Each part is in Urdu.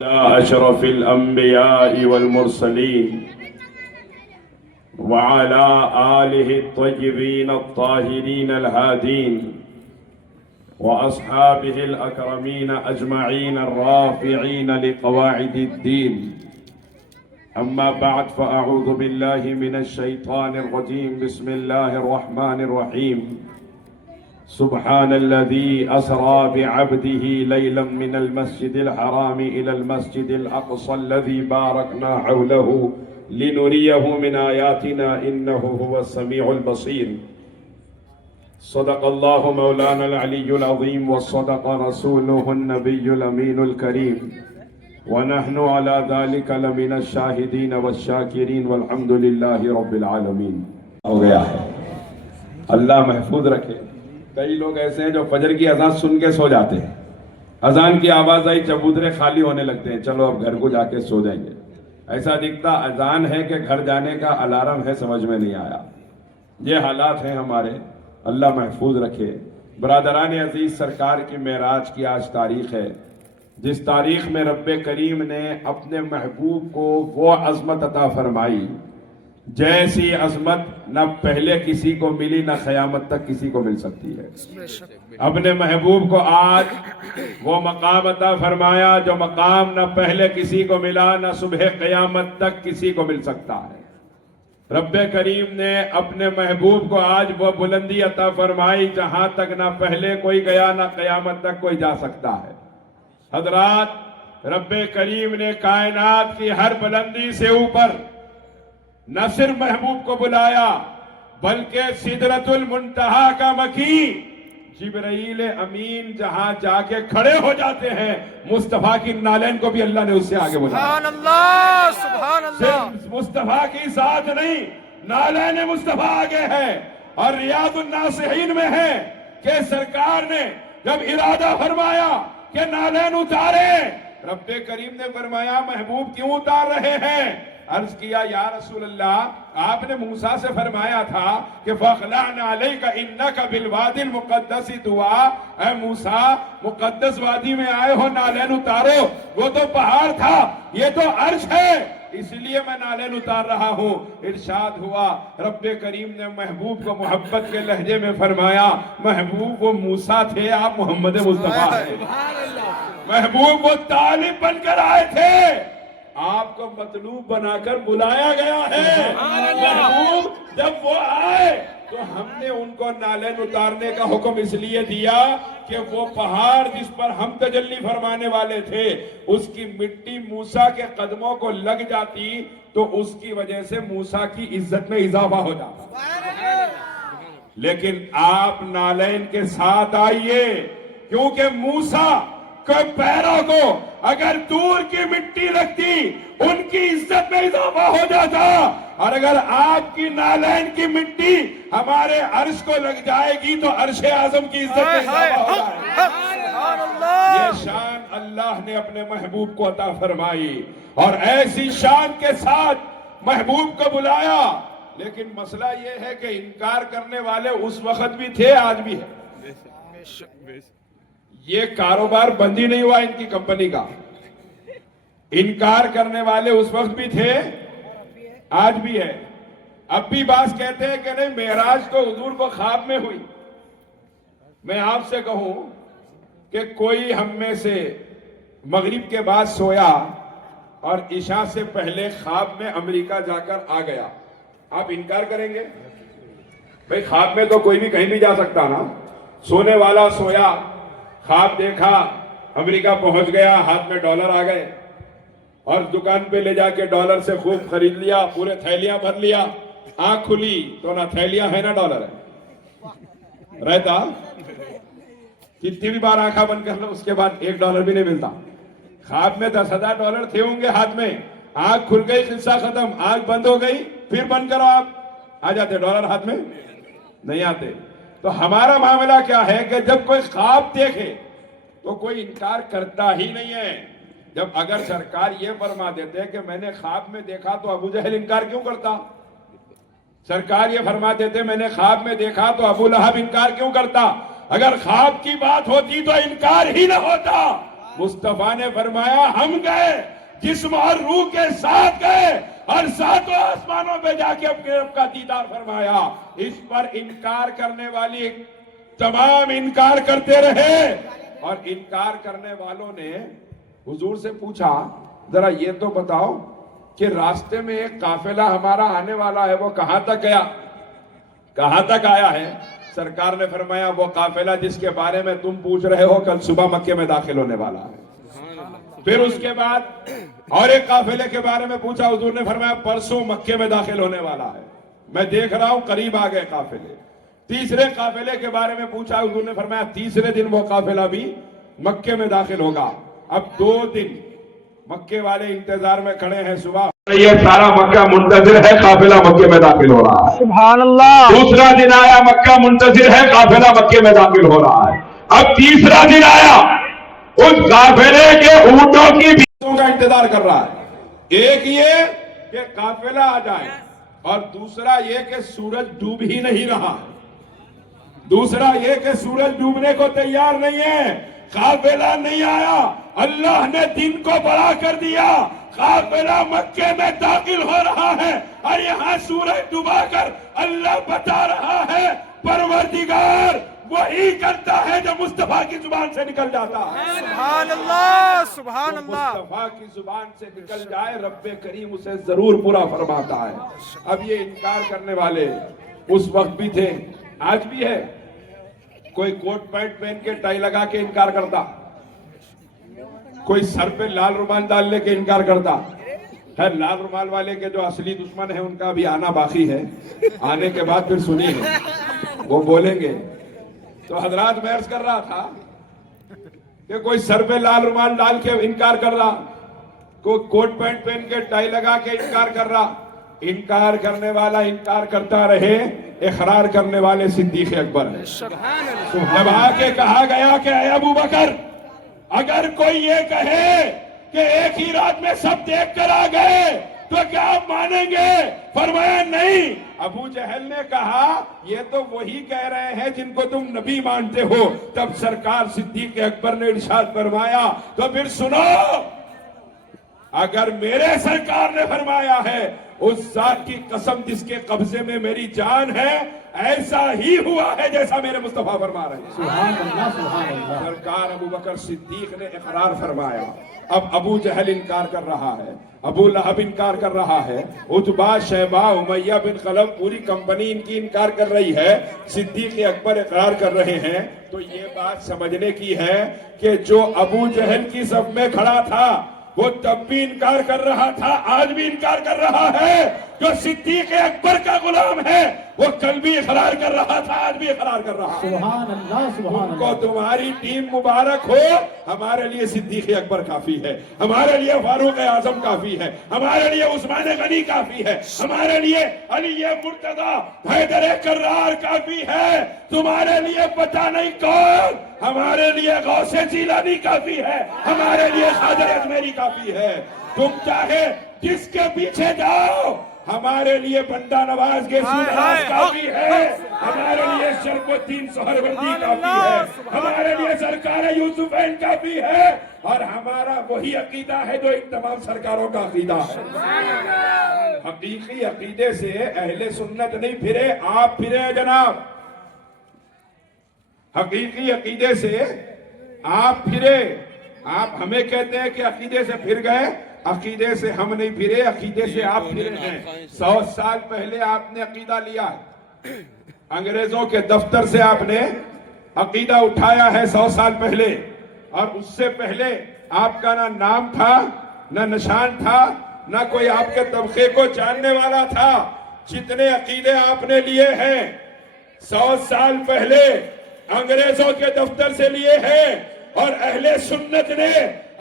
أشرف الأنبياء والمرسلين وعلى آله الطيبين الطاهرين الهادين وأصحابه الأكرمين أجمعين الرافعين لقواعد الدين. أما بعد فأعوذ بالله من الشيطان الرجيم. بسم الله الرحمن الرحيم. سبحان الذي أسرى بعبده ليلا من المسجد الحرام إلى المسجد الأقصى الذي باركنا حوله لنريه من آياتنا إنه هو السميع البصير. صدق الله مولانا العلي العظيم وصدق رسوله النبي الأمين الكريم ونحن على ذلك لمن الشاهدين والشاكرين والحمد لله رب العالمين. ہو گیا ہے، اللہ محفوظ رکھے. کئی لوگ ایسے ہیں جو فجر کی اذان سن کے سو جاتے ہیں، اذان کی آواز آئی چبوترے خالی ہونے لگتے ہیں، چلو اب گھر کو جا کے سو جائیں گے. ایسا دکھتا اذان ہے کہ گھر جانے کا الارم ہے، سمجھ میں نہیں آیا. یہ حالات ہیں ہمارے، اللہ محفوظ رکھے. برادران عزیز، سرکار کی معراج کی آج تاریخ ہے، جس تاریخ میں رب کریم نے اپنے محبوب کو وہ عظمت عطا فرمائی جیسی عظمت نہ پہلے کسی کو ملی نہ قیامت تک کسی کو مل سکتی ہے. اپنے محبوب کو آج وہ مقام عطا فرمایا جو مقام نہ پہلے کسی کو ملا نہ صبح قیامت تک کسی کو مل سکتا ہے. رب کریم نے اپنے محبوب کو آج وہ بلندی عطا فرمائی جہاں تک نہ پہلے کوئی گیا نہ قیامت تک کوئی جا سکتا ہے. حضرات، رب کریم نے کائنات کی ہر بلندی سے اوپر نہ صرف محبوب کو بلایا بلکہ سدرۃ المنتہا کا مکین جبرائیل امین جہاں جا کے کھڑے ہو جاتے ہیں، مصطفیٰ کی نالین کو بھی اللہ نے اس سے آگے بلایا. سبحان اللہ، سبحان اللہ. صرف مصطفیٰ کی ذات نہیں، نالین مصطفیٰ آگے ہے. اور ریاض الناصحین میں ہے کہ سرکار نے جب ارادہ فرمایا کہ نالین اتارے، رب کریم نے فرمایا محبوب کیوں اتار رہے ہیں؟ عرض کیا یا رسول اللہ، آپ نے موسیٰ سے فرمایا تھا کہ فَخْلَعْنَ عَلَيْكَ إِنَّكَ بِالْوَادِ الْمُقَدَّسِ طُوَىٰ، اے موسیٰ مقدس وادی میں آئے ہو، نالین اتارو. وہ تو پہاڑ تھا، یہ تو عرش ہے، اس لیے میں نالین اتار رہا ہوں. ارشاد ہوا، رب کریم نے محبوب کو محبت کے لہجے میں فرمایا محبوب وہ موسیٰ تھے، آپ محمد مصطفیٰ ہیں. محبوب وہ طالب بن کر آئے تھے، آپ کو مطلوب بنا کر بلایا گیا ہے. محبوب جب وہ آئے تو ہم نے ان کو نالین اتارنے کا حکم اس لیے دیا کہ وہ پہاڑ جس پر ہم تجلی فرمانے والے تھے اس کی مٹی موسیٰ کے قدموں کو لگ جاتی تو اس کی وجہ سے موسیٰ کی عزت میں اضافہ ہو جاتا. لیکن آپ نالین کے ساتھ آئیے، کیونکہ موسیٰ کے پیروں کو اگر دور کی مٹی لگتی ان کی عزت میں اضافہ ہو جاتا، اور اگر آپ کی نالین کی مٹی ہمارے عرش کو لگ جائے گی تو عرش اعظم کی عزت میں اضافہ ہو جائے گا. یہ شان اللہ نے اپنے محبوب کو عطا فرمائی اور ایسی شان کے ساتھ محبوب کو بلایا. لیکن مسئلہ یہ ہے کہ انکار کرنے والے اس وقت بھی تھے، آج بھی ہے. یہ کاروبار بند ہی نہیں ہوا ان کی کمپنی کا. انکار کرنے والے اس وقت بھی تھے، آج بھی ہے. اب بھی بعض کہتے ہیں کہ نہیں معراج تو حضور کو خواب میں ہوئی. میں آپ سے کہوں کہ کوئی ہم میں سے مغرب کے بعد سویا اور عشاء سے پہلے خواب میں امریکہ جا کر آ گیا، آپ انکار کریں گے؟ بھئی خواب میں تو کوئی بھی کہیں بھی جا سکتا نا. سونے والا سویا، خواب دیکھا امریکہ پہنچ گیا، ہاتھ میں ڈالر آ گئے اور دکان پہ لے جا کے ڈالر سے خوب خرید لیا، پورے تھیلیاں بھر لیا. آنکھ کھلی تو نہ تھیلیاں ہے نہ ڈالر ہے. رہتا کتنی بھی بار آنکھاں بند کر لو اس کے بعد $1 بھی نہیں ملتا. خواب میں $10,000 تھے ہوں گے ہاتھ میں، آنکھ کھل گئی قصہ ختم. آنکھ بند ہو گئی پھر بند کرو، آپ آ جاتے ڈالر ہاتھ میں نہیں آتے. تو ہمارا معاملہ کیا ہے کہ جب کوئی خواب دیکھے تو کوئی انکار کرتا ہی نہیں ہے. جب اگر سرکار یہ فرما دیتے کہ میں نے خواب میں دیکھا تو ابو جہل انکار کیوں کرتا؟ سرکار یہ فرما دیتے میں نے خواب میں دیکھا تو ابو لہب انکار کیوں کرتا؟ اگر خواب کی بات ہوتی تو انکار ہی نہ ہوتا. مصطفیٰ نے فرمایا ہم گئے جسم اور روح کے ساتھ گئے اور ساتوں آسمانوں پہ جا کے اپنے رب کا دیدار فرمایا. اس پر انکار کرنے والی تمام انکار کرتے رہے اور انکار کرنے والوں نے حضور سے پوچھا ذرا یہ تو بتاؤ کہ راستے میں ایک قافلہ ہمارا آنے والا ہے وہ کہاں تک گیا کہاں تک آیا ہے؟ سرکار نے فرمایا وہ قافلہ جس کے بارے میں تم پوچھ رہے ہو کل صبح مکے میں داخل ہونے والا ہے. پھر اس کے بعد اور ایک قافلے کے بارے میں پوچھا حضور نے فرمایا پرسوں مکے میں داخل ہونے والا ہے. میں دیکھ رہا ہوں قریب آ گئے قافلے. تیسرے قافلے کے بارے میں پوچھا حضور نے فرمایا تیسرے دن وہ قافلہ بھی مکے میں داخل ہوگا. اب 2 دن مکے والے انتظار میں کھڑے ہیں. صبح یہ سارا مکہ منتظر ہے قافلہ مکے میں داخل ہو رہا ہے. سبحان اللہ. دوسرا دن آیا مکہ منتظر ہے قافلہ مکے میں داخل ہو رہا ہے. اب تیسرا دن آیا اس قافلے کے اونٹوں کی بیسوں کا انتظار کر رہا ہے. ایک یہ کہ قافلہ آ جائے اور دوسرا یہ کہ سورج ڈوب ہی نہیں رہا. دوسرا یہ کہ سورج ڈوبنے کو تیار نہیں ہے. قافلہ نہیں آیا. اللہ نے دن کو بڑا کر دیا. قافلہ مکے میں داخل ہو رہا ہے اور یہاں سورج ڈوبا کر اللہ بتا رہا ہے پروردگار وہی کرتا ہے جو مصطفیٰ کی زبان سے نکل جاتا ہے. سبحان اللہ. سبحان اللہ. مصطفیٰ کی زبان سے نکل جائے رب کریم اسے ضرور پورا فرماتا ہے. اب یہ انکار کرنے والے اس وقت بھی تھے آج بھی ہے. کوئی کوٹ پینٹ پہن کے ٹائی لگا کے انکار کرتا, کوئی سر پہ لال رومال ڈالنے کے انکار کرتا ہے. لال رومال والے کے جو اصلی دشمن ہیں ان کا بھی آنا باقی ہے. آنے کے بعد پھر سنیے وہ بولیں گے. تو حضرات میں عرض کر رہا تھا کہ کوئی سر پہ لال رومال ڈال کے انکار کر رہا, کوئی کوٹ پینٹ پہن کے ٹائی لگا کے انکار کر رہا. انکار کرنے والا انکار کرتا رہے, اقرار کرنے والے صدیق اکبر ہیں. جب آ کے کہا گیا کہ اے ابو بکر اگر کوئی یہ کہے کہ ایک ہی رات میں سب دیکھ کر آ گئے تو کیا آپ مانیں گے؟ فرمایا نہیں. ابو جہل نے کہا یہ تو وہی کہہ رہے ہیں جن کو تم نبی مانتے ہو. تب سرکار صدیق اکبر نے ارشاد فرمایا تو پھر سنو, اگر میرے سرکار نے فرمایا ہے اس ذات کی قسم جس کے قبضے میں میری جان ہے ایسا ہی ہوا ہے جیسا میرے مصطفیٰ فرما رہے ہیں. سبحان اللہ. سبحان اللہ. سرکار ابو بکر صدیق نے اقرار فرمایا. اب ابو جہل انکار کر رہا ہے, ابو لہب انکار کر رہا ہے, عتبہ شیبہ امیہ بن خلف پوری کمپنی ان کی انکار کر رہی ہے. صدیق اکبر اقرار کر رہے ہیں. تو یہ بات سمجھنے کی ہے کہ جو ابو جہل کی صف میں کھڑا تھا وہ تب بھی انکار کر رہا تھا, آج بھی انکار کر رہا ہے. جو صدیق اکبر کا غلام ہے وہ کل بھی اقرار کر رہا تھا, آج بھی اقرار کر رہا ہے. سبحان اللہ. سبحان تم کو اللہ. تمہاری ٹیم مبارک ہو. ہمارے لیے صدیق اکبر کافی ہے, ہمارے لیے فاروق اعظم کافی ہے, ہمارے لیے عثمان غنی کافی ہے, ہمارے لیے علی مرتضیٰ حیدر کرار کافی ہے. تمہارے لیے پتہ نہیں کون, ہمارے لیے غوث جیلانی کافی ہے, ہمارے لیے خواجہ اجمیری کافی ہے. تم چاہے جس کے پیچھے جاؤ, ہمارے لیے بندہ نواز کے سوداس کافی ہے, ہمارے لیے شرف الدین سہروردی کافی ہے, ہمارے لیے سرکار یوسفین کافی ہے, اور ہمارا وہی عقیدہ ہے جو ان تمام سرکاروں کا عقیدہ ہے. حقیقی عقیدے سے اہل سنت نہیں پھرے, آپ پھرے جناب. حقیقی عقیدے سے آپ پھرے. آپ ہمیں کہتے ہیں کہ عقیدے سے پھر گئے, عقیدے سے ہم نہیں پھرے, عقیدے سے آپ پھرے ہیں. 100 سال پہلے آپ نے عقیدہ لیا ہے, انگریزوں کے دفتر سے آپ نے عقیدہ اٹھایا ہے 100 سال پہلے, اور اس سے پہلے آپ کا نہ نام تھا, نہ نشان تھا, نہ کوئی آپ کے طبقے کو جاننے والا تھا. جتنے عقیدے آپ نے لیے ہیں 100 سال پہلے انگریزوں کے دفتر سے لیے ہیں, اور اہل سنت نے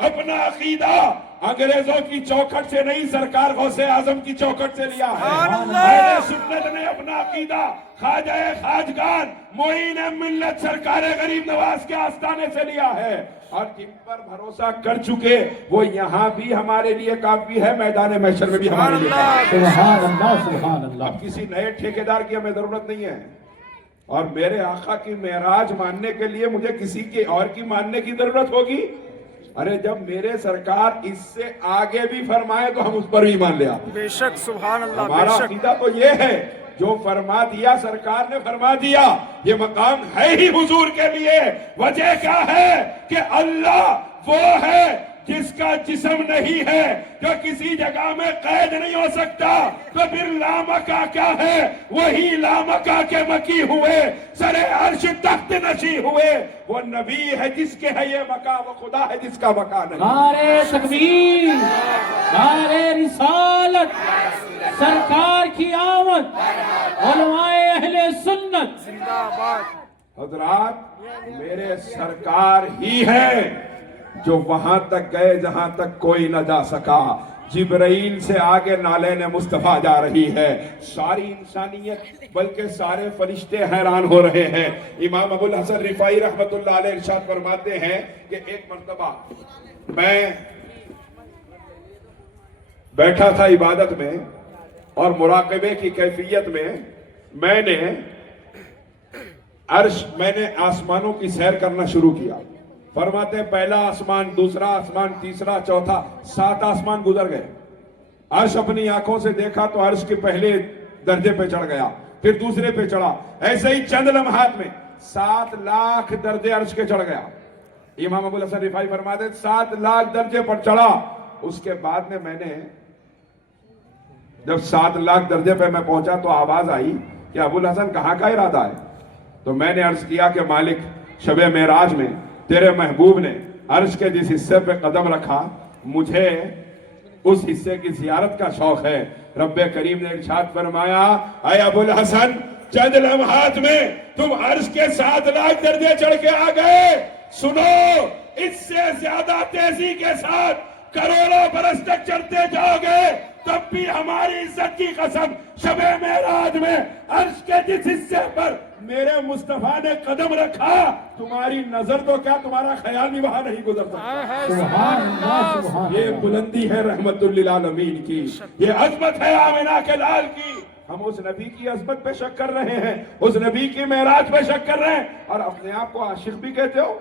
اپنا عقیدہ انگریزوں کی چوکھٹ سے نہیں, سرکار غوث اعظم کی چوکھٹ سے لیا ہے. اہل سنت نے اپنا عقیدہ خواجہ خواجگان معین ملت سرکار غریب نواز کے آستانے سے لیا ہے, اور جن پر بھروسہ کر چکے وہ یہاں بھی ہمارے لیے کافی ہے, میدان محشر میں بھی ہمارے لیے کافی ہے. سبحان اللہ. سبحان اللہ. اب کسی نئے ٹھیکیدار کی ہمیں ضرورت نہیں ہے, اور میرے آقا کی معراج ماننے کے لیے مجھے کسی کی اور کی ماننے کی ضرورت ہوگی؟ ارے جب میرے سرکار اس سے آگے بھی فرمائے تو ہم اس پر بھی مان لیا. بے شک سبحان اللہ بے ہمارا شک عقیدہ تو یہ ہے جو فرما دیا سرکار نے فرما دیا. یہ مقام ہے ہی حضور کے لیے. وجہ کیا ہے کہ اللہ وہ ہے جس کا جسم نہیں ہے, جو کسی جگہ میں قید نہیں ہو سکتا. تو پھر لامکہ کیا ہے؟ وہی لامکہ کے مکی ہوئے, سر عرش تخت نشی ہوئے. وہ نبی ہے جس کے ہے یہ مقام, وہ خدا ہے جس کا مقام نہیں. نعرے تکبیر, نعرے رسالت, سرکار کی آمد, علماء اہل سنت. زندہ آباد. حضرات میرے سرکار ہی ہے جو وہاں تک گئے جہاں تک کوئی نہ جا سکا. جبرائیل سے آگے نالین مصطفیٰ جا رہی ہے. ساری انسانیت بلکہ سارے فرشتے حیران ہو رہے ہیں. امام ابو الحسن رفاعی رحمت اللہ علیہ ارشاد فرماتے ہیں کہ ایک مرتبہ میں بیٹھا تھا عبادت میں اور مراقبے کی کیفیت میں نے آسمانوں کی سیر کرنا شروع کیا. فرماتے ہیں پہلا آسمان, دوسرا آسمان, تیسرا, چوتھا, 7 آسمان گزر گئے. عرش اپنی آنکھوں سے دیکھا تو عرش کے پہلے درجے پہ چڑھ گیا, پھر دوسرے پہ چڑھا. ایسے ہی چند لمحات میں 7 لاکھ درجے عرش کے چڑھ گیا. امام ابو الحسن رفاعی فرماتے ہیں 7 لاکھ درجے پر چڑھا. اس کے بعد میں نے جب 7 لاکھ درجے پہ میں پہنچا تو آواز آئی کہ ابو الحسن کہاں کا ارادہ ہے؟ تو میں نے عرض کیا کہ مالک, شب معراج میں تیرے محبوب نے عرش کے جس حصے پہ قدم رکھا مجھے اس حصے کی زیارت کا شوق ہے. رب کریم نے ارشاد فرمایا اے ابو الحسن چند لمحات میں تم عرش کے 7 لاکھ درجے چڑھ کے آ گئے. سنو, اس سے زیادہ تیزی کے ساتھ کروڑوں برس تک چڑھتے جاؤ گے تب بھی ہماری عزت کی قسم شب معراج میں عرش کے جس حصے پر میرے مصطفیٰ نے قدم رکھا تمہاری نظر تو کیا تمہارا خیال بھی وہاں نہیں گزر سکتا. سبحان اللہ, سبحان یہ اللہ. بلندی ہے رحمت للعالمین کی, یہ عظمت ہے آمنہ کے لال کی. ہم اس نبی کی عظمت پہ شک کر رہے ہیں, اس نبی کی معراج پہ شک کر رہے ہیں, اور اپنے آپ کو عاشق بھی کہتے ہو.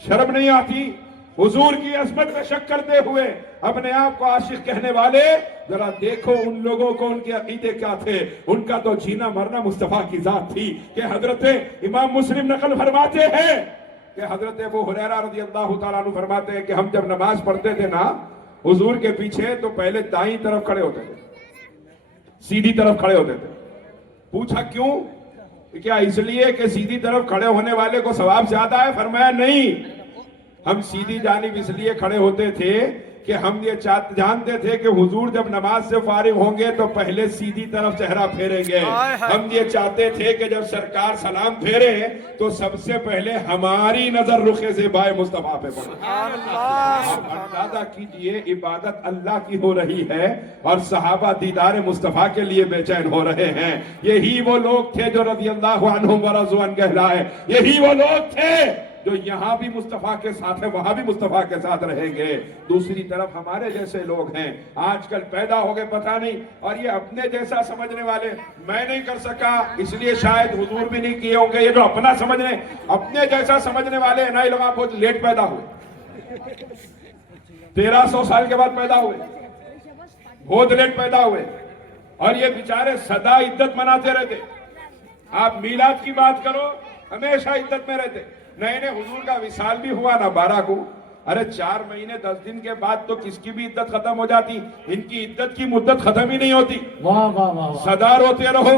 شرم نہیں آتی حضور کی عظمت میں شک کرتے ہوئے اپنے آپ کو عاشق کہنے والے؟ ذرا دیکھو ان لوگوں کو ان کے عقیدے کیا تھے. ان کا تو جینا مرنا مصطفیٰ کی ذات تھی. کہ حضرت امام مسلم نقل فرماتے ہیں کہ حضرت ابو ہریرہ رضی اللہ تعالیٰ عنہ فرماتے ہیں کہ ہم جب نماز پڑھتے تھے نا حضور کے پیچھے تو پہلے دائیں طرف کھڑے ہوتے تھے, سیدھی طرف کھڑے ہوتے تھے. پوچھا کیوں؟ کیا اس لیے کہ سیدھی طرف کھڑے ہونے والے کو ثواب زیادہ ہے؟ فرمایا نہیں, ہم سیدھی جانب اس لیے کھڑے ہوتے تھے کہ ہم یہ جانتے تھے کہ حضور جب نماز سے فارغ ہوں گے تو پہلے سیدھی طرف چہرہ پھیریں گے. ہم یہ چاہتے تھے کہ جب سرکار سلام پھیرے تو سب سے پہلے ہماری نظر رخ زیبائے مصطفیٰ پہ پڑے. اندازہ کیجئے عبادت اللہ کی ہو رہی ہے اور صحابہ دیدار مصطفیٰ کے لیے بے چین ہو رہے ہیں. یہی وہ لوگ تھے جو رضی اللہ عنہم ورضوا عنہ کہلائے. یہی وہ لوگ تھے جو یہاں بھی مصطفیٰ کے ساتھ ہیں وہاں بھی مصطفیٰ کے ساتھ رہیں گے. دوسری طرف ہمارے جیسے لوگ ہیں آج کل پیدا ہو گئے پتہ نہیں, اور یہ اپنے جیسا سمجھنے والے, میں نہیں کر سکا اس لیے شاید حضور بھی نہیں کیے ہوں گے. یہ جو اپنا سمجھنے اپنے جیسا سمجھنے والے ہیں نا, یہ لوگ بہت لیٹ پیدا ہوئے, 1300 سال کے بعد پیدا ہوئے, بہت لیٹ پیدا ہوئے, اور یہ بیچارے صدا عدت مناتے رہتے. آپ میلاد کی بات کرو ہمیشہ عدت میں رہتے. نئے حضور کا وصال بھی ہوا نا 12 کو, ارے 4 مہینے 10 دن کے بعد تو کس کی بھی عدت ختم ہو جاتی. ان کی عدت کی مدت ختم ہی نہیں ہوتی. واہ واہ واہ. صدا روتے رہو,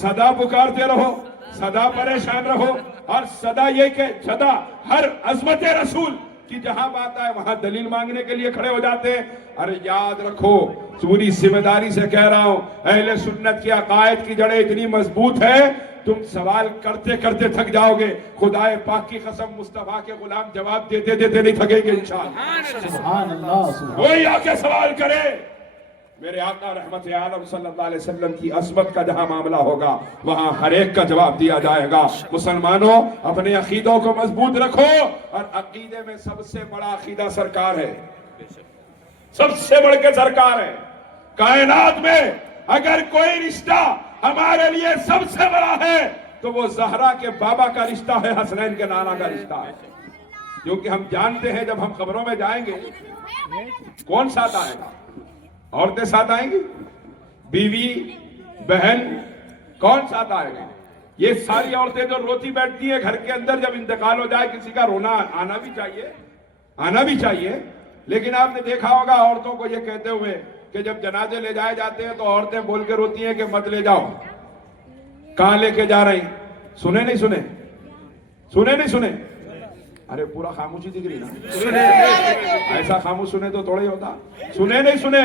صدا پکارتے رہو, صدا پریشان رہو, اور صدا یہ کہ صدا ہر عظمت رسول کی جہاں بات آئے وہاں دلیل مانگنے کے لیے کھڑے ہو جاتے ہیں. ارے یاد رکھو, پوری ذمہ داری سے کہہ رہا ہوں, اہل سنت کی عقائد کی جڑیں اتنی مضبوط ہے تم سوال کرتے کرتے تھک جاؤ گے. خدائے پاک کی قسم مصطفیٰ کے غلام جواب دیتے دیتے نہیں تھکیں گے انشاءاللہ. سبحان اللہ, سبحان. کوئی آ کے سوال کرے, میرے آقا رحمت عالم صلی اللہ علیہ وسلم کی عظمت کا جہاں معاملہ ہوگا وہاں ہر ایک کا جواب دیا جائے گا. مسلمانوں اپنے عقیدوں کو مضبوط رکھو, اور عقیدے میں سب سے بڑا عقیدہ سرکار ہے, سب سے بڑھ کے سرکار ہے. کائنات میں اگر کوئی رشتہ ہمارے لیے سب سے بڑا ہے تو وہ زہرا کے بابا کا رشتہ ہے, حسنین کے نانا کا رشتہ ہے. کیونکہ ہم جانتے ہیں جب ہم قبروں میں جائیں گے کون ساتھ آئے گا؟ عورتیں ساتھ آئیں گی، بیوی، بہن، کون ساتھ آئے گا؟ یہ ساری عورتیں جو روتی بیٹھتی ہیں گھر کے اندر، جب انتقال ہو جائے کسی کا رونا آنا بھی چاہیے، لیکن آپ نے دیکھا ہوگا عورتوں کو یہ کہتے ہوئے کہ جب جنازے لے جائے جاتے ہیں تو عورتیں بول کے روتی ہیں کہ مت لے جاؤ، کہاں لے کے جا رہی؟ سنے نہیں سنے؟ ارے پورا خاموشی دکھ رہی نا، ایسا خاموش سنے تو تھوڑا ہی ہوتا، سنے نہیں سنے؟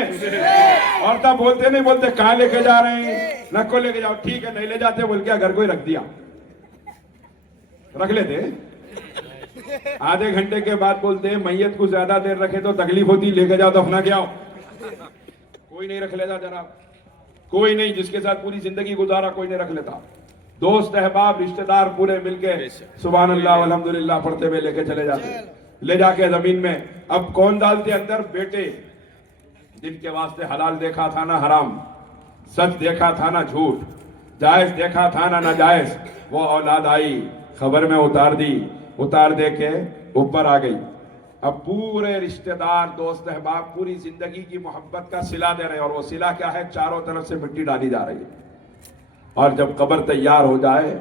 عورتیں بولتے نہیں بولتے کہاں لے کے جا رہے ہیں؟ نہ کو لے کے جاؤ، ٹھیک ہے نہیں لے جاتے بول کے گھر کو ہی رکھ دیا، رکھ لیتے، آدھے گھنٹے کے بعد بولتے ہیں میت کو زیادہ دیر رکھے تو تکلیف ہوتی، لے کے جاؤ دفنا کے آؤ۔ کوئی نہیں رکھ لیتا جناب، کوئی نہیں، جس کے ساتھ پوری زندگی گزارا کوئی نہیں رکھ لیتا، دوست احباب رشتہ دار پورے مل کے سبحان اللہ والحمدللہ پڑھتے ہوئے لے کے چلے جاتے، لے جا کے زمین میں۔ اب کون ڈالتے اندر؟ بیٹے، جن کے واسطے حلال دیکھا تھا نہ حرام، سچ دیکھا تھا نہ جھوٹ، جائز دیکھا تھا نہ ناجائز، وہ اولاد آئی خبر میں اتار دے کے اوپر آ گئی۔ اب پورے رشتہ دار دوست احباب پوری زندگی کی محبت کا صلہ دے رہے ہیں، اور وہ صلہ کیا ہے؟ چاروں طرف سے مٹی ڈالی جا رہی ہے، اور جب قبر تیار ہو جائے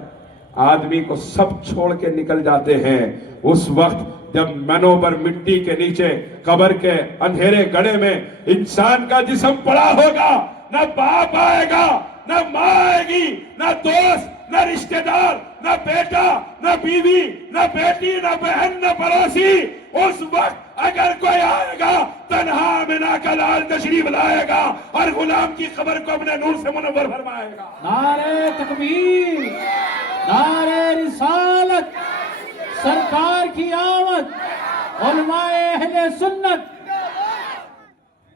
آدمی کو سب چھوڑ کے نکل جاتے ہیں، اس وقت جب منوں پر مٹی کے نیچے قبر کے اندھیرے گڑھے میں انسان کا جسم پڑا ہوگا، نہ باپ آئے گا، نہ ماں آئے گی، نہ دوست، نہ رشتہ دار، نہ بیٹا، نہ بیوی، نہ بیٹی، نہ بہن، نہ پڑوسی۔ اس وقت اگر کوئی آئے گا تنہا آمنہ کا لال تشریف لائے گا اور غلام کی قبر کو اپنے نور سے منور فرمائے گا۔ نعرہ تکبیر، نعرہ رسالت، سرکار کی آمد، علماء اہل سنت۔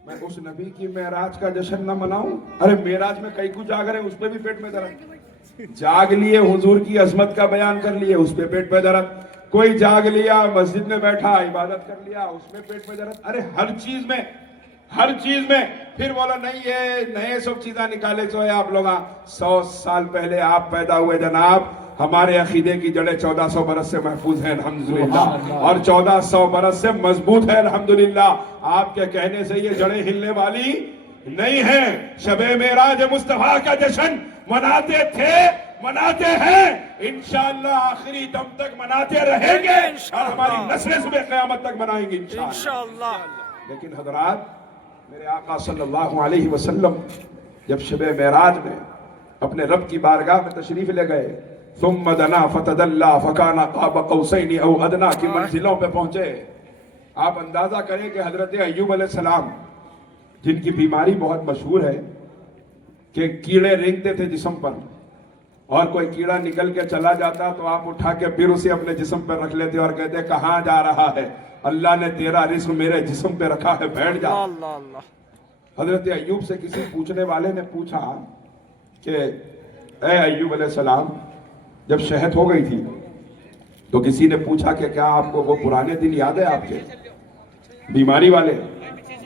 میں اس نبی کی معراج کا جشن نہ مناؤں؟ ارے معراج میں کئی کو جاگ رہے ہیں، اس پہ بھی پیٹ میں درد، جاگ لیے حضور کی عظمت کا بیان کر لیے، اس پہ پیٹ میں درد، کوئی جاگ لیا مسجد میں بیٹھا عبادت کر لیا، اس میں پیٹ میں درد، ارے ہر چیز میں پھر بولا نہیں یہ نئے سب چیزاں نکالے جو ہے آپ لوگاں۔ 100 سال پہلے آپ پیدا ہوئے جناب، ہمارے عقیدے کی جڑیں 1400 برس سے محفوظ ہیں الحمدللہ، اور 1400 برس سے مضبوط ہے الحمدللہ۔ آپ کے کہنے سے یہ جڑیں ہلنے والی نہیں ہیں۔ شب معراج مصطفیٰ کا جشن مناتے تھے، مناتے ہیں، انشاءاللہ آخری دم تک مناتے رہیں گے، اور ہماری نسلیں صبح قیامت تک منائیں گے انشاءاللہ۔ لیکن حضرات، میرے آقا صلی اللہ علیہ وسلم جب شب معراج میں اپنے رب کی بارگاہ میں تشریف لے گئے، ثم دنا فتدلا فکان قاب قوسین او ادنا کی منزلوں پہ پہنچے، آپ اندازہ کریں کہ حضرت ایوب علیہ السلام جن کی بیماری بہت مشہور ہے کہ کیڑے رینگتے تھے جسم پر، اور کوئی کیڑا نکل کے چلا جاتا تو آپ اٹھا کے پھر اسے اپنے جسم پہ رکھ لیتے اور کہتے کہاں جا رہا ہے؟ اللہ نے تیرا رزق میرے جسم پہ رکھا ہے، بیٹھ جا۔ حضرت ایوب سے کسی پوچھنے والے نے پوچھا کہ اے ایوب علیہ السلام، جب شہد ہو گئی تھی تو کسی نے پوچھا کہ کیا آپ کو وہ پرانے دن یاد ہے آپ کے بیماری والے؟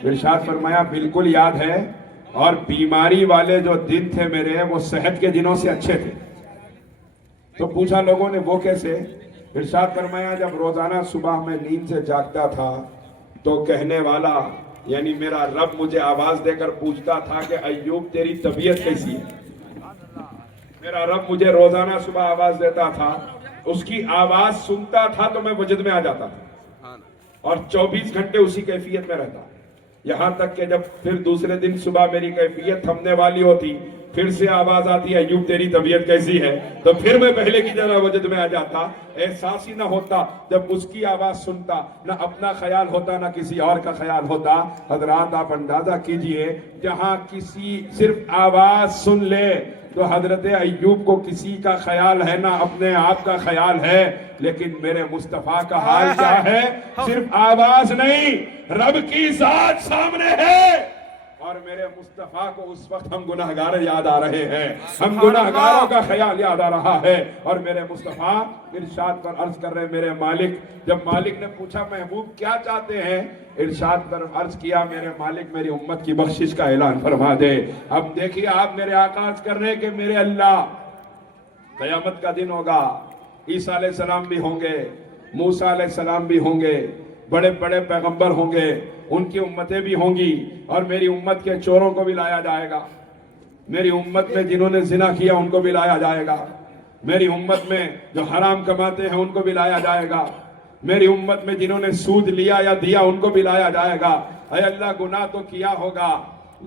ارشاد فرمایا بالکل یاد ہے، اور بیماری والے جو دن تھے میرے وہ صحت کے دنوں سے اچھے تھے۔ تو پوچھا لوگوں نے وہ کیسے؟ ارشاد فرمایا جب روزانہ صبح میں نیند سے جاگتا تھا تو کہنے والا یعنی میرا رب مجھے آواز دے کر پوچھتا تھا کہ ایوب تیری طبیعت کیسی ہے؟ میرا رب مجھے روزانہ صبح آواز دیتا تھا، اس کی آواز سنتا تھا تو میں وجد میں آ جاتا تھا، اور 24 گھنٹے اسی کیفیت میں رہتا، یہاں تک کہ جب پھر دوسرے دن صبح میری کیفیت تھمنے والی ہوتی، پھر سے آواز آتی ہے ایوب تیری طبیعت کیسی ہے، تو پھر میں پہلے کی جگہ وجد میں آ جاتا۔ احساس ہی نہ ہوتا جب اس کی آواز سنتا، نہ اپنا خیال ہوتا نہ کسی اور کا خیال ہوتا۔ حضرات آپ اندازہ کیجئے، جہاں کسی صرف آواز سن لے تو حضرت ایوب کو کسی کا خیال ہے نہ اپنے آپ کا خیال ہے، لیکن میرے مصطفیٰ کا حال کیا ہے؟ صرف آواز نہیں، رب کی ذات سامنے ہے، اور میرے مصطفیٰ کو اس وقت ہم گناہگار یاد آ رہے ہیں، ہم گناہگاروں کا خیال یاد آ رہا ہے، اور میرے مصطفیٰ ارشاد پر عرض کر رہے میرے مالک، جب مالک نے پوچھا محبوب کیا چاہتے ہیں؟ ارشاد پر عرض کیا میرے مالک میری امت کی بخشش کا اعلان فرما دے۔ اب دیکھیے آپ میرے آقا عرض کر رہے کہ میرے اللہ، قیامت کا دن ہوگا، عیسیٰ علیہ السلام بھی ہوں گے، موسیٰ علیہ السلام بھی ہوں گے، بڑے بڑے پیغمبر ہوں گے، ان کی امتیں بھی ہوں گی، اور میری امت کے چوروں کو بھی لایا جائے گا، میری امت میں جنہوں نے زنا کیا ان کو بھی لایا جائے گا، میری امت میں جو حرام کماتے ہیں ان کو بھی لایا جائے گا، میری امت میں جنہوں نے سود لیا یا دیا ان کو بھی لایا جائے گا۔ اے اللہ، گناہ تو کیا ہوگا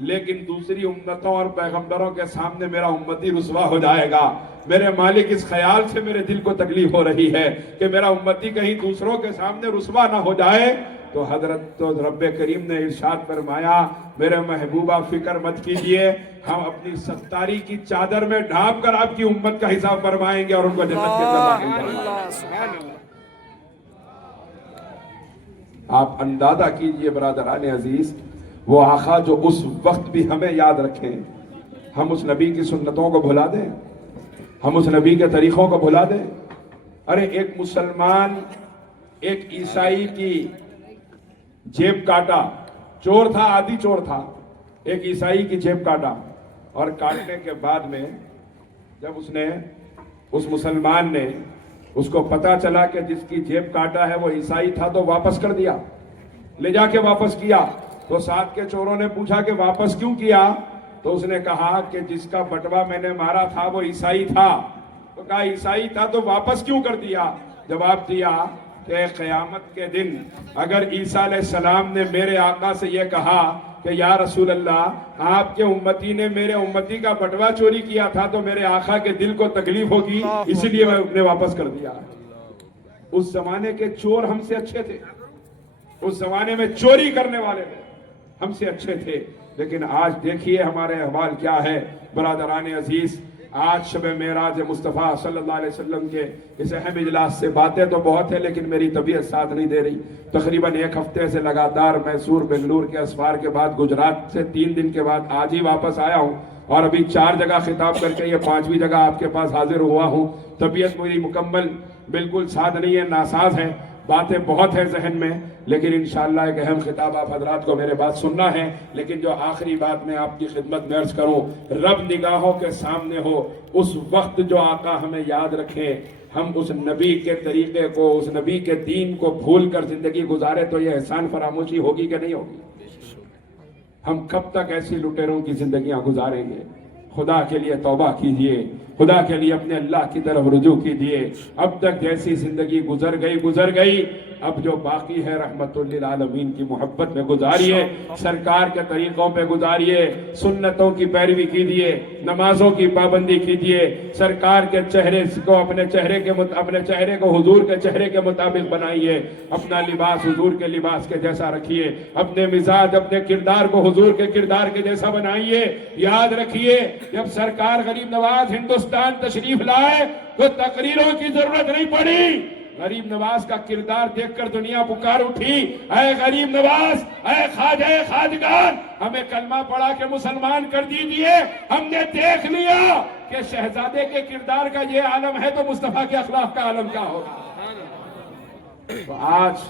لیکن دوسری امتوں اور پیغمبروں کے سامنے میرا امتی رسوا ہو جائے گا۔ میرے مالک، اس خیال سے میرے دل کو تکلیف ہو رہی ہے کہ میرا امتی کہیں دوسروں کے سامنے رسوا نہ ہو جائے، تو حضرت رب کریم نے ارشاد فرمایا، میرے محبوبہ فکر مت کیجئے، ہم اپنی ستاری کی چادر میں ڈھانپ کر آپ کی امت کا حساب فرمائیں گے اور ان کو جنت کے اندر داخل کریں گے۔ اللہ سبحان اللہ۔ آپ اندازہ کیجئے برادران عزیز، وہ آقا جو اس وقت بھی ہمیں یاد رکھیں، ہم اس نبی کی سنتوں کو بھلا دیں، ہم اس نبی کے طریقوں کو بھلا دیں۔ ارے ایک مسلمان ایک عیسائی کی جیب کاٹا، چور تھا، عادی چور تھا، ایک عیسائی کی جیب کاٹا، اور کاٹنے کے بعد میں جب اس مسلمان نے اس کو پتا چلا کہ جس کی جیب کاٹا ہے وہ عیسائی تھا تو واپس کر دیا، لے جا کے واپس کیا، تو ساتھ کے چوروں نے پوچھا کہ واپس کیوں کیا؟ تو اس نے کہا کہ جس کا بٹوا میں نے مارا تھا وہ عیسائی تھا۔ تو کہا عیسائی تھا تو واپس کیوں کر دیا؟ جواب دیا کہ قیامت کے دن اگر عیسیٰ علیہ السلام نے میرے آقا سے یہ کہا کہ یا رسول اللہ، آپ کے امتی نے میرے امتی کا بٹوا چوری کیا تھا، تو میرے آقا کے دل کو تکلیف ہوگی، اس لیے میں نے واپس کر دیا۔ اس زمانے کے چور ہم سے اچھے تھے، اس زمانے میں چوری کرنے والے ہم سے اچھے تھے، لیکن آج دیکھیے ہمارے احوال کیا ہے۔ برادران عزیز، آج شب معراج مصطفیٰ صلی اللہ علیہ وسلم کے اس اہم اجلاس سے باتیں تو بہت ہیں لیکن میری طبیعت ساتھ نہیں دے رہی۔ تقریباً 1 ہفتے سے لگاتار میسور بنگلور کے اسفار کے بعد گجرات سے 3 دن کے بعد آج ہی واپس آیا ہوں، اور ابھی 4 جگہ خطاب کر کے یہ 5ویں جگہ آپ کے پاس حاضر ہوا ہوں۔ طبیعت میری مکمل بالکل ساتھ نہیں ہے، ناساز ہے، باتیں بہت ہیں ذہن میں، لیکن انشاءاللہ ایک اہم خطاب آپ حضرات کو میرے بات سننا ہے۔ لیکن جو آخری بات میں آپ کی خدمت میں عرض کروں، رب نگاہوں کے سامنے ہو اس وقت جو آقا ہمیں یاد رکھے، ہم اس نبی کے طریقے کو، اس نبی کے دین کو بھول کر زندگی گزارے تو یہ احسان فراموشی ہوگی کہ نہیں ہوگی؟ ہم کب تک ایسی لٹیروں کی زندگیاں گزاریں گے؟ خدا کے لیے توبہ کیجئے، خدا کے لیے اپنے اللہ کی طرف رجوع کیجئے۔ اب تک جیسی زندگی گزر گئی، اب جو باقی ہے رحمت للعالمین کی محبت میں گزاریے، سرکار کے طریقوں پہ گزاریے، سنتوں کی پیروی کیجئے، نمازوں کی پابندی کیجئے، سرکار کے چہرے کو اپنے چہرے کو حضور کے چہرے کے مطابق بنائیے، اپنا لباس حضور کے لباس کے جیسا رکھیے، اپنے مزاج اپنے کردار کو حضور کے کردار کے جیسا بنائیے۔ یاد رکھیے، جب سرکار غریب نواز ہندوستان تشریف لائے تو تقریروں کی ضرورت نہیں پڑی، غریب نواز کا کردار دیکھ کر دنیا پکار اٹھی، اے غریب نواز، اے خواجہ خواجگان، ہمیں کلمہ پڑھا کے مسلمان کر دیجئے۔ ہم نے دیکھ لیا کہ شہزادے کے کردار کا یہ عالم ہے تو مصطفیٰ کے اخلاق کا عالم کیا ہوگا۔ تو آج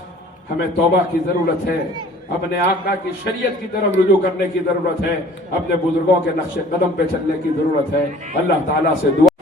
ہمیں توبہ کی ضرورت ہے، اپنے آقا کی شریعت کی طرف رجوع کرنے کی ضرورت ہے، اپنے بزرگوں کے نقش قدم پہ چلنے کی ضرورت ہے۔ اللہ تعالیٰ سے دعا